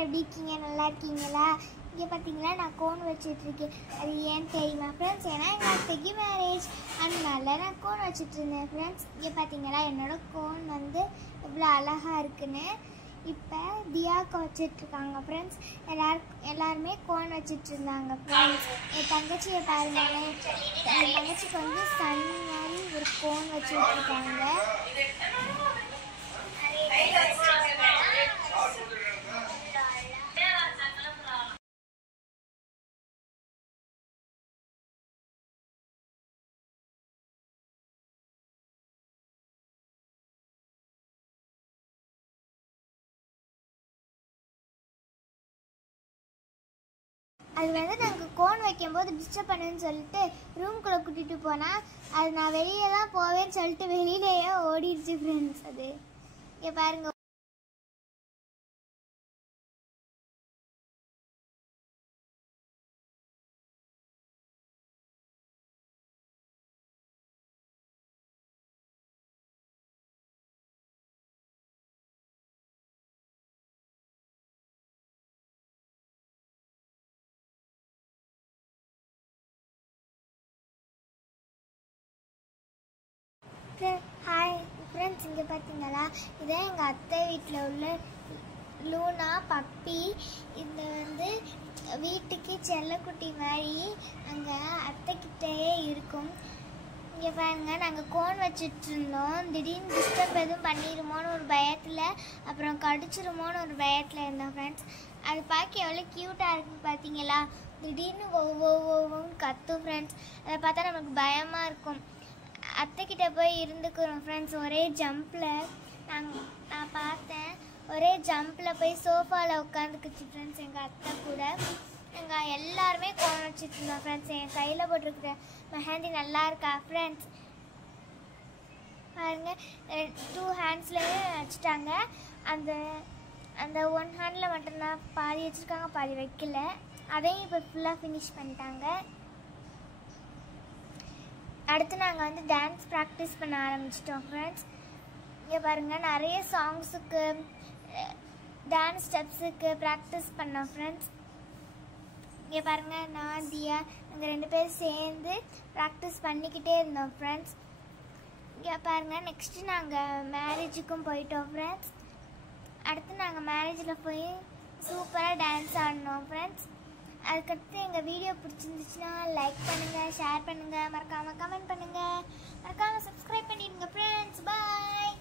எல்லாரும் எப்படி இருக்கீங்க? நல்லா இருக்கீங்களா? இங்கே பார்த்தீங்களா நான் கோன் வச்சுட்ருக்கேன். அது ஏன்னு தெரியுமா ஃப்ரெண்ட்ஸ்? ஏன்னா எங்கள் அத்தைக்கு மேரேஜ், அதனால நான் கோன் வச்சுட்ருந்தேன் ஃப்ரெண்ட்ஸ். இங்கே பார்த்தீங்களா என்னோடய கோன் வந்து எவ்வளோ அழகாக இருக்குன்னு. இப்போ தியாவுக்கு வச்சிட்ருக்காங்க ஃப்ரெண்ட்ஸ். எல்லாருமே கோன் வச்சிட்ருந்தாங்க ஃப்ரெண்ட்ஸ். என் தங்கச்சியை பாருங்களேன், என் தங்கச்சிக்கு வந்து சன் மாதிரி ஒரு கோன் வச்சுட்ருக்காங்க. அது வந்து நாங்கள் கோன் வைக்கும்போது டிஸ்டர்ப் பண்ணுன்னு சொல்லிட்டு ரூம்குள்ளே கூட்டிகிட்டு போனால் அது நான் வெளியே தான் போவேன்னு சொல்லிட்டு வெளியிலேயே ஓடிடுச்சு ஃப்ரெண்ட்ஸ். அது இங்கே பாருங்கள். ஹாய் ஃப்ரெண்ட்ஸ், இங்கே பார்த்தீங்களா இதான் எங்கள் அத்தை வீட்டில் உள்ள லூனா பப்பி. இது வந்து வீட்டுக்கு செல்லக்குட்டி மாதிரி அங்கே அத்தைக்கிட்டே இருக்கும். இங்கே பாருங்க, நாங்கள் கோன் வச்சுட்ருந்தோம். திடீர்னு டிஸ்டர்ப் எதுவும் பண்ணிடுமோன்னு ஒரு பயத்தில், அப்புறம் கடிச்சிருமோன்னு ஒரு பயத்தில் இருந்தோம் ஃப்ரெண்ட்ஸ். அது பார்க்க எவ்வளோ க்யூட்டாக இருக்குன்னு பார்த்தீங்களா? திடீர்னு ஒவ்வொன்னு கத்தும் ஃப்ரெண்ட்ஸ். அதை பார்த்தா நமக்கு பயமாக இருக்கும். அத்தைக்கிட்ட போய் இருந்துக்கிறோம் ஃப்ரெண்ட்ஸ். ஒரே ஜம்பில் நான் பார்த்தேன். ஒரே ஜம்பில் போய் சோஃபாவில் உட்காந்துக்கிச்சு ஃப்ரெண்ட்ஸ் எங்கள் அத்தை கூட. எங்கள் எல்லாருமே கோன் வச்சுட்டு இருந்தோம் ஃப்ரெண்ட்ஸ். என் கையில் போட்டிருக்கிற மெஹந்தி நல்லா இருக்கா ஃப்ரெண்ட்ஸ்? பாருங்க, 2 ஹேண்ட்ஸ்லேயே வச்சுட்டாங்க. அந்த 1 ஹேண்டில் மட்டும்தான் பாதி வச்சுருக்காங்க, பாதி வைக்கல. அதையும் இப்போ ஃபுல்லாக ஃபினிஷ் பண்ணிட்டாங்க. அடுத்து நாங்கள் வந்து டான்ஸ் ப்ராக்டிஸ் பண்ண ஆரம்பிச்சிட்டோம் ஃப்ரெண்ட்ஸ். இங்கே பாருங்கள், நிறைய சாங்ஸுக்கு டான்ஸ் ஸ்டெப்ஸுக்கு ப்ராக்டிஸ் பண்ணோம் ஃப்ரெண்ட்ஸ். இங்கே பாருங்கள், நான் தியா நாங்கள் 2 பேரும் சேர்ந்து ப்ராக்டிஸ் பண்ணிக்கிட்டே இருந்தோம் ஃப்ரெண்ட்ஸ். இங்கே பாருங்கள், நெக்ஸ்ட்டு நாங்கள் மேரேஜுக்கும் போயிட்டோம் ஃப்ரெண்ட்ஸ். அடுத்து நாங்கள் மேரேஜில் போய் சூப்பராக டான்ஸ் ஆடினோம் ஃப்ரெண்ட்ஸ். அதுக்கடுத்து எங்கள் வீடியோ பிடிச்சிருந்துச்சுன்னா லைக் பண்ணுங்கள், ஷேர் பண்ணுங்கள், மறக்காமல் கமெண்ட் பண்ணுங்கள், மறக்காமல் சப்ஸ்கிரைப் பண்ணிடுங்க ஃப்ரெண்ட்ஸ். பாய்.